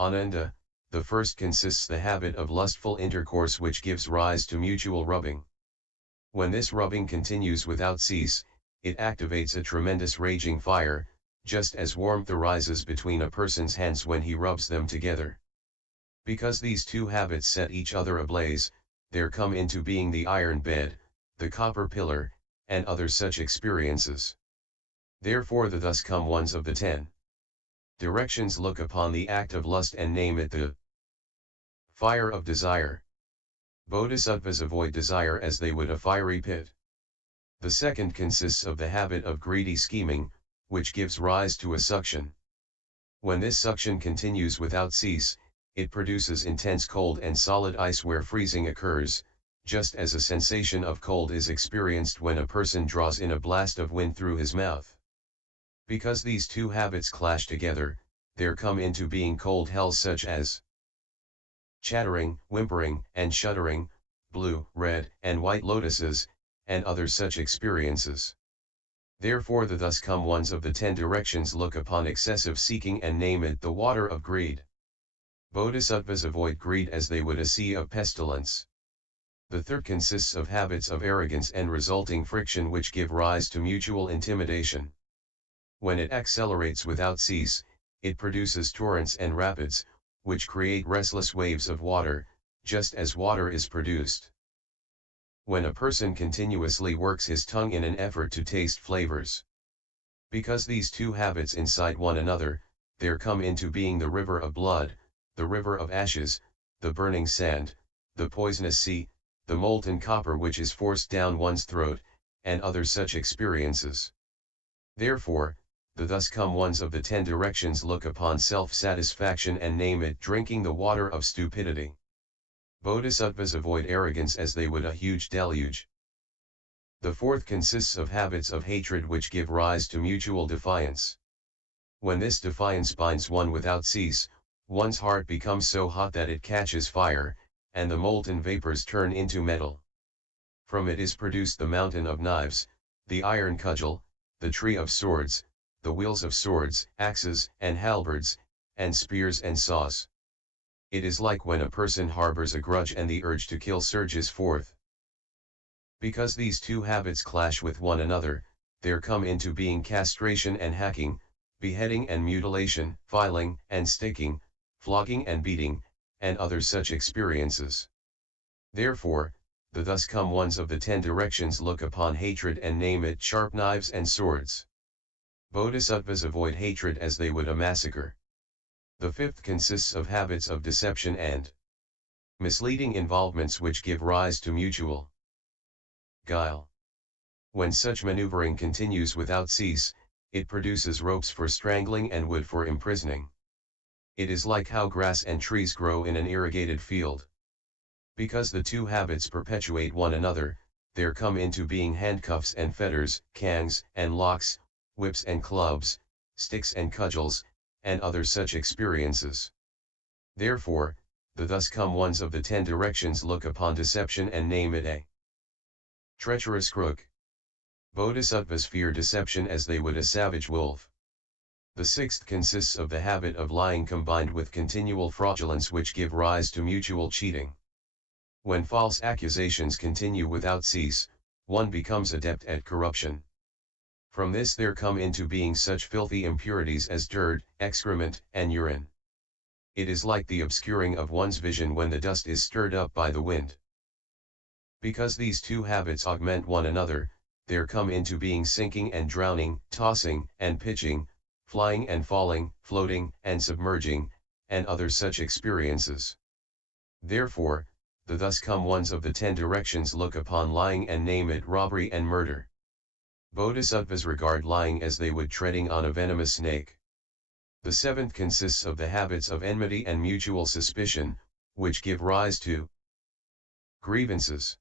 Ananda, the first consists the habit of lustful intercourse which gives rise to mutual rubbing. When this rubbing continues without cease, it activates a tremendous raging fire, just as warmth arises between a person's hands when he rubs them together. Because these two habits set each other ablaze, there come into being the iron bed, the copper pillar, and other such experiences. Therefore the thus come ones of the 10 directions look upon the act of lust and name it the fire of desire. Bodhisattvas avoid desire as they would a fiery pit. The second consists of the habit of greedy scheming, which gives rise to a suction. When this suction continues without cease, it produces intense cold and solid ice where freezing occurs, just as a sensation of cold is experienced when a person draws in a blast of wind through his mouth. Because these two habits clash together, there come into being cold hells such as chattering, whimpering, and shuddering, blue, red, and white lotuses, and other such experiences. Therefore the thus come ones of the 10 directions look upon excessive seeking and name it the water of greed. Bodhisattvas avoid greed as they would a sea of pestilence. The third consists of habits of arrogance and resulting friction which give rise to mutual intimidation. When it accelerates without cease, it produces torrents and rapids, which create restless waves of water, just as water is produced when a person continuously works his tongue in an effort to taste flavors. Because these two habits incite one another, there come into being the river of blood, the river of ashes, the burning sand, the poisonous sea, the molten copper which is forced down one's throat, and other such experiences. Therefore, the thus come ones of the 10 directions look upon self-satisfaction and name it drinking the water of stupidity. Bodhisattvas avoid arrogance as they would a huge deluge. The fourth consists of habits of hatred which give rise to mutual defiance. When this defiance binds one without cease, one's heart becomes so hot that it catches fire, and the molten vapors turn into metal. From it is produced the mountain of knives, the iron cudgel, the tree of swords, the wheels of swords, axes, and halberds, and spears and saws. It is like when a person harbors a grudge and the urge to kill surges forth. Because these two habits clash with one another, there come into being castration and hacking, beheading and mutilation, filing and sticking, flogging and beating, and other such experiences. Therefore, the thus come ones of the 10 directions look upon hatred and name it sharp knives and swords. Bodhisattvas avoid hatred as they would a massacre. The fifth consists of habits of deception and misleading involvements which give rise to mutual guile. When such maneuvering continues without cease, it produces ropes for strangling and wood for imprisoning. It is like how grass and trees grow in an irrigated field. Because the two habits perpetuate one another, there come into being handcuffs and fetters, cangs and locks, whips and clubs, sticks and cudgels, and other such experiences. Therefore, the thus come ones of the 10 directions look upon deception and name it a treacherous crook. Bodhisattvas fear deception as they would a savage wolf. The sixth consists of the habit of lying combined with continual fraudulence which give rise to mutual cheating. When false accusations continue without cease, one becomes adept at corruption. From this there come into being such filthy impurities as dirt, excrement, and urine. It is like the obscuring of one's vision when the dust is stirred up by the wind. Because these two habits augment one another, there come into being sinking and drowning, tossing and pitching, flying and falling, floating and submerging, and other such experiences. Therefore, the thus come ones of the 10 directions look upon lying and name it robbery and murder. Bodhisattvas regard lying as they would treading on a venomous snake. The seventh consists of the habits of enmity and mutual suspicion, which give rise to grievances.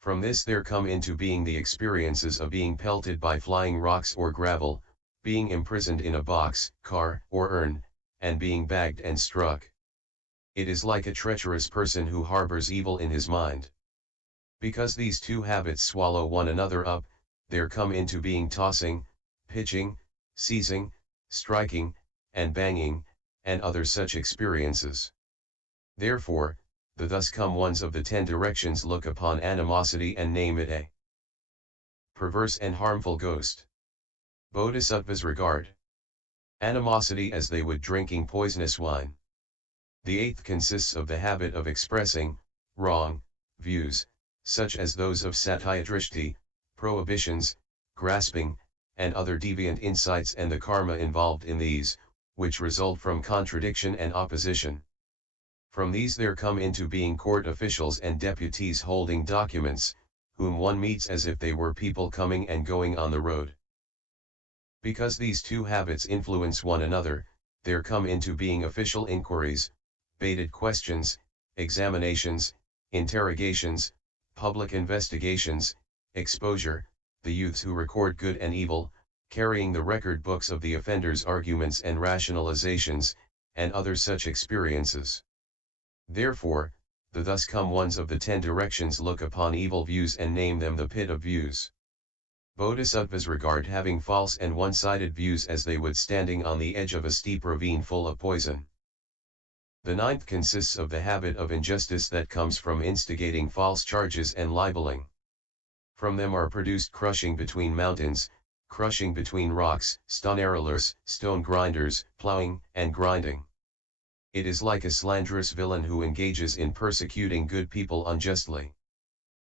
From this there come into being the experiences of being pelted by flying rocks or gravel, being imprisoned in a box, car, or urn, and being bagged and struck. It is like a treacherous person who harbors evil in his mind. Because these two habits swallow one another up, there come into being tossing, pitching, seizing, striking, and banging, and other such experiences. Therefore, the thus come ones of the 10 directions look upon animosity and name it a perverse and harmful ghost. Bodhisattvas regard animosity as they would drinking poisonous wine. The 8th consists of the habit of expressing wrong views, such as those of satyadrishti, prohibitions, grasping, and other deviant insights and the karma involved in these, which result from contradiction and opposition. From these there come into being court officials and deputies holding documents, whom one meets as if they were people coming and going on the road. Because these two habits influence one another, there come into being official inquiries, baited questions, examinations, interrogations, public investigations, exposure, the youths who record good and evil, carrying the record books of the offenders' arguments and rationalizations, and other such experiences. Therefore, the thus come ones of the 10 directions look upon evil views and name them the pit of views. Bodhisattvas regard having false and one-sided views as they would standing on the edge of a steep ravine full of poison. The 9th consists of the habit of injustice that comes from instigating false charges and libeling. From them are produced crushing between mountains, crushing between rocks, stonerillers, stone grinders, plowing, and grinding. It is like a slanderous villain who engages in persecuting good people unjustly.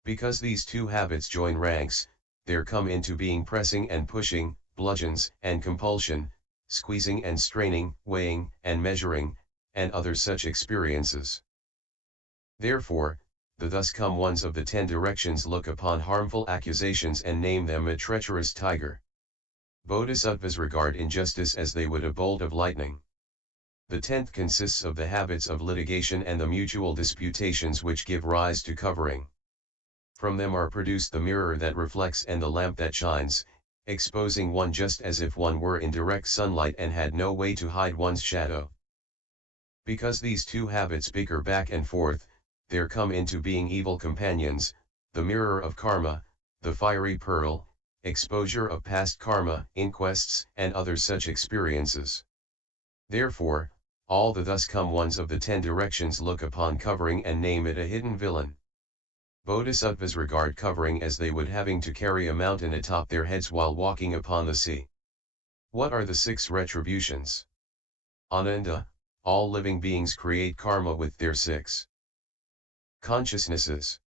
Because these two habits join ranks, there come into being pressing and pushing, bludgeons and compulsion, squeezing and straining, weighing and measuring, and other such experiences. Therefore, the thus come ones of the 10 directions look upon harmful accusations and name them a treacherous tiger. Bodhisattvas regard injustice as they would a bolt of lightning. The 10th consists of the habits of litigation and the mutual disputations which give rise to covering. From them are produced the mirror that reflects and the lamp that shines, exposing one just as if one were in direct sunlight and had no way to hide one's shadow. Because these two habits bicker back and forth, there come into being evil companions, the mirror of karma, the fiery pearl, exposure of past karma, inquests, and other such experiences. Therefore, all the thus come ones of the 10 directions look upon covering and name it a hidden villain. Bodhisattvas regard covering as they would having to carry a mountain atop their heads while walking upon the sea. What are the 6 retributions? Ananda, all living beings create karma with their 6 consciousnesses.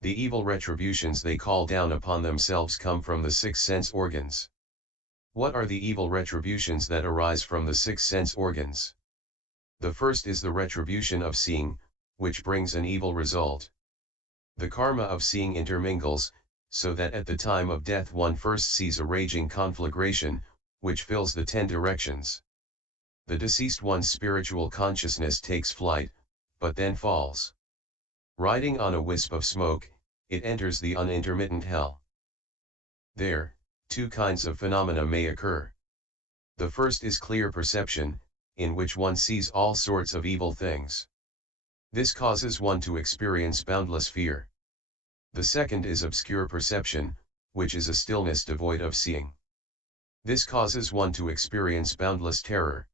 The evil retributions they call down upon themselves come from the 6 sense organs. What are the evil retributions that arise from the 6 sense organs? The first is the retribution of seeing, which brings an evil result. The karma of seeing intermingles, so that at the time of death one first sees a raging conflagration, which fills the 10 directions. The deceased one's spiritual consciousness takes flight, but then falls. Riding on a wisp of smoke, it enters the unintermittent hell. There, 2 kinds of phenomena may occur. The first is clear perception, in which one sees all sorts of evil things. This causes one to experience boundless fear. The second is obscure perception, which is a stillness devoid of seeing. This causes one to experience boundless terror.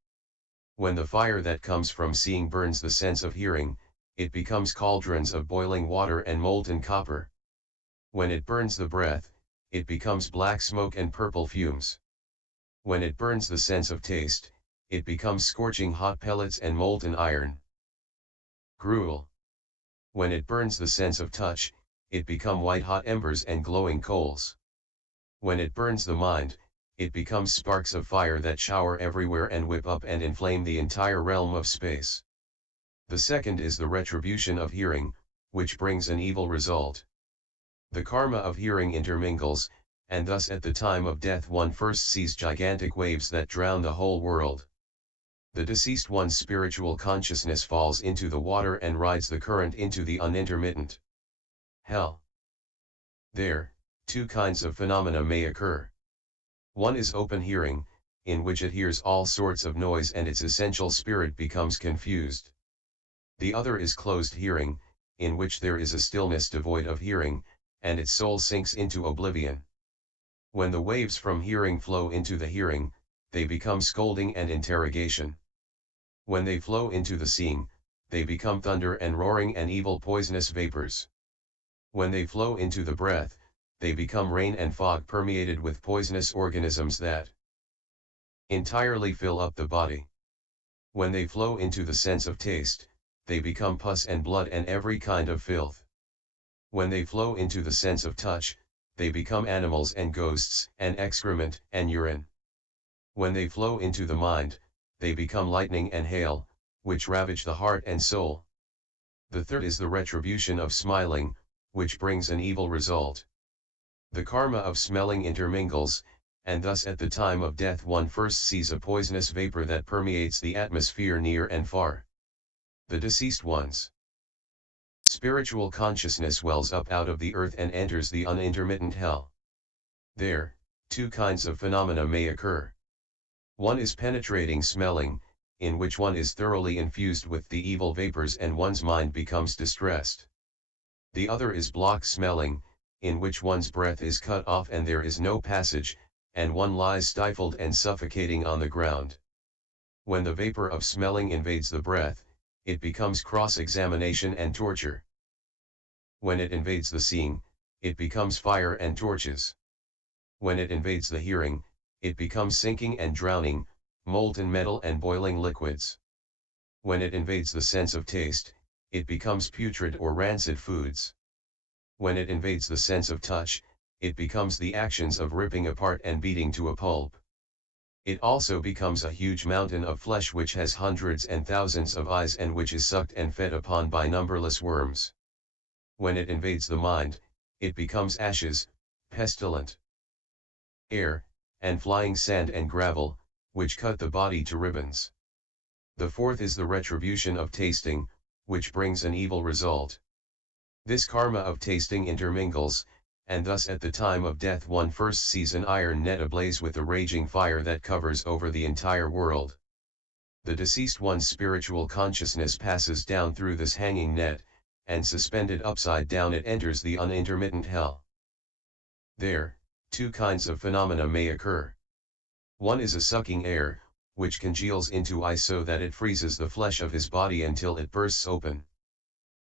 When the fire that comes from seeing burns the sense of hearing, it becomes cauldrons of boiling water and molten copper. When it burns the breath, it becomes black smoke and purple fumes. When it burns the sense of taste, it becomes scorching hot pellets and molten iron. Gruel. When it burns the sense of touch, it become white-hot embers and glowing coals. When it burns the mind, it becomes sparks of fire that shower everywhere and whip up and inflame the entire realm of space. The second is the retribution of hearing, which brings an evil result. The karma of hearing intermingles, and thus at the time of death one first sees gigantic waves that drown the whole world. The deceased one's spiritual consciousness falls into the water and rides the current into the unintermittent hell. There, 2 kinds of phenomena may occur. One is open hearing, in which it hears all sorts of noise and its essential spirit becomes confused. The other is closed hearing, in which there is a stillness devoid of hearing, and its soul sinks into oblivion. When the waves from hearing flow into the hearing, they become scolding and interrogation. When they flow into the seeing, they become thunder and roaring and evil poisonous vapors. When they flow into the breath, they become rain and fog permeated with poisonous organisms that entirely fill up the body. When they flow into the sense of taste, they become pus and blood and every kind of filth. When they flow into the sense of touch, they become animals and ghosts and excrement and urine. When they flow into the mind, they become lightning and hail, which ravage the heart and soul. The third is the retribution of smiling, which brings an evil result. The karma of smelling intermingles, and thus at the time of death one first sees a poisonous vapor that permeates the atmosphere near and far. The deceased one's spiritual consciousness wells up out of the earth and enters the unintermittent hell. There, two kinds of phenomena may occur. One is penetrating smelling, in which one is thoroughly infused with the evil vapors and one's mind becomes distressed. The other is block smelling, in which one's breath is cut off and there is no passage, and one lies stifled and suffocating on the ground. When the vapor of smelling invades the breath, it becomes cross-examination and torture. When it invades the seeing, it becomes fire and torches. When it invades the hearing, it becomes sinking and drowning, molten metal and boiling liquids. When it invades the sense of taste, it becomes putrid or rancid foods. When it invades the sense of touch, it becomes the actions of ripping apart and beating to a pulp. It also becomes a huge mountain of flesh which has hundreds and thousands of eyes and which is sucked and fed upon by numberless worms. When it invades the mind, it becomes ashes, pestilent air, and flying sand and gravel, which cut the body to ribbons. The fourth is the retribution of tasting, which brings an evil result. This karma of tasting intermingles, and thus at the time of death one first sees an iron net ablaze with a raging fire that covers over the entire world. The deceased one's spiritual consciousness passes down through this hanging net, and suspended upside down it enters the unintermittent hell. There, two kinds of phenomena may occur. One is a sucking air, which congeals into ice so that it freezes the flesh of his body until it bursts open.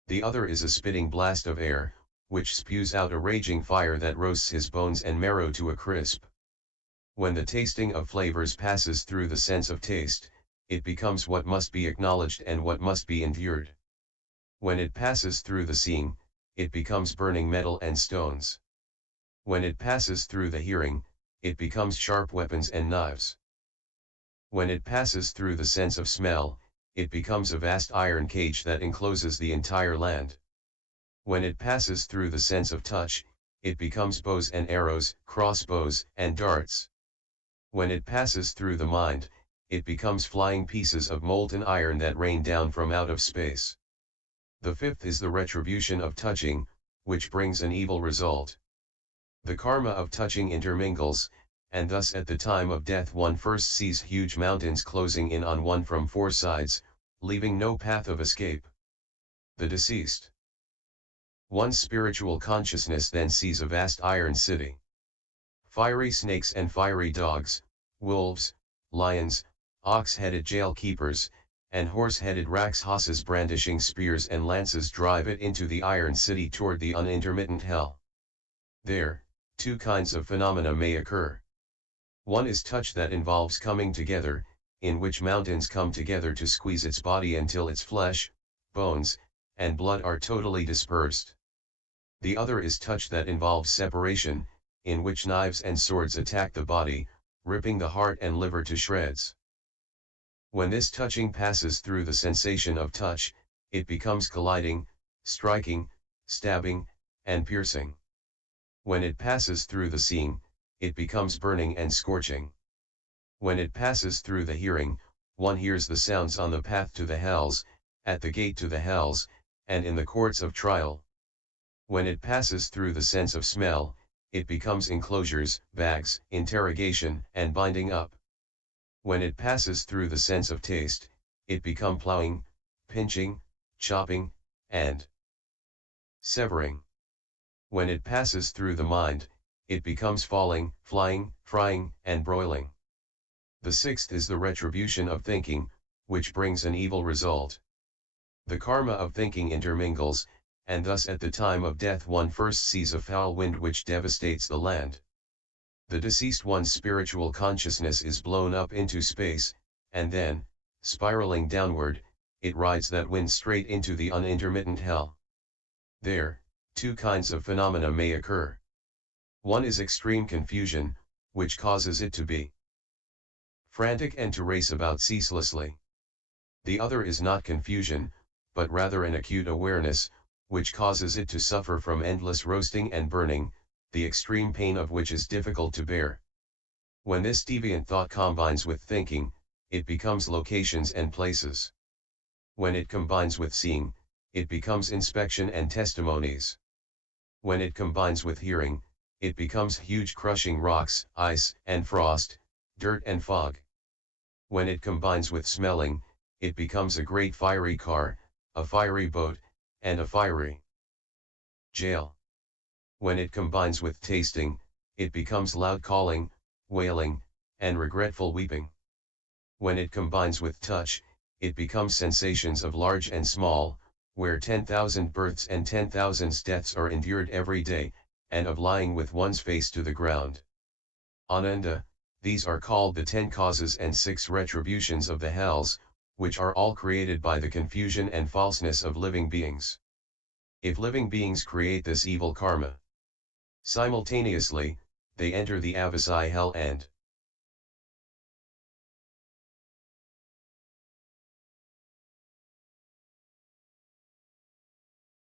The other is a spitting blast of air, which spews out a raging fire that roasts his bones and marrow to a crisp. When the tasting of flavors passes through the sense of taste, it becomes what must be acknowledged and what must be endured. When it passes through the seeing, it becomes burning metal and stones. When it passes through the hearing, it becomes sharp weapons and knives. When it passes through the sense of smell, it becomes a vast iron cage that encloses the entire land. When it passes through the sense of touch, it becomes bows and arrows, crossbows, and darts. When it passes through the mind, it becomes flying pieces of molten iron that rain down from out of space. The fifth is the retribution of touching, which brings an evil result. The karma of touching intermingles, and thus at the time of death one first sees huge mountains closing in on one from four sides, leaving no path of escape. The deceased one's spiritual consciousness then sees a vast iron city. Fiery snakes and fiery dogs, wolves, lions, ox-headed jail keepers, and horse-headed rakshasas brandishing spears and lances drive it into the iron city toward the unintermittent hell. There, two kinds of phenomena may occur. One is touch that involves coming together, in which mountains come together to squeeze its body until its flesh, bones, and blood are totally dispersed. The other is touch that involves separation, in which knives and swords attack the body, ripping the heart and liver to shreds. When this touching passes through the sensation of touch, it becomes colliding, striking, stabbing, and piercing. When it passes through the seeing, it becomes burning and scorching. When it passes through the hearing, one hears the sounds on the path to the hells, at the gate to the hells, and in the courts of trial. When it passes through the sense of smell, it becomes enclosures, bags, interrogation, and binding up. When it passes through the sense of taste, it becomes plowing, pinching, chopping, and severing. When it passes through the mind, it becomes falling, flying, frying, and broiling. The sixth is the retribution of thinking, which brings an evil result. The karma of thinking intermingles, and thus at the time of death one first sees a foul wind which devastates the land. The deceased one's spiritual consciousness is blown up into space, and then, spiraling downward, it rides that wind straight into the unintermittent hell. There, two kinds of phenomena may occur. One is extreme confusion, which causes it to be frantic and to race about ceaselessly. The other is not confusion, but rather an acute awareness, which causes it to suffer from endless roasting and burning, the extreme pain of which is difficult to bear. When this deviant thought combines with thinking, it becomes locations and places. When it combines with seeing, it becomes inspection and testimonies. When it combines with hearing, it becomes huge crushing rocks, ice and frost, dirt and fog. When it combines with smelling, it becomes a great fiery car, a fiery boat, and a fiery jail. When it combines with tasting, it becomes loud calling, wailing, and regretful weeping. When it combines with touch, it becomes sensations of large and small, where 10,000 births and 10,000 deaths are endured every day, and of lying with one's face to the ground. Ananda, these are called the 10 causes and 6 retributions of the hells, which are all created by the confusion and falseness of living beings. If living beings create this evil karma, simultaneously, they enter the ablaze hell and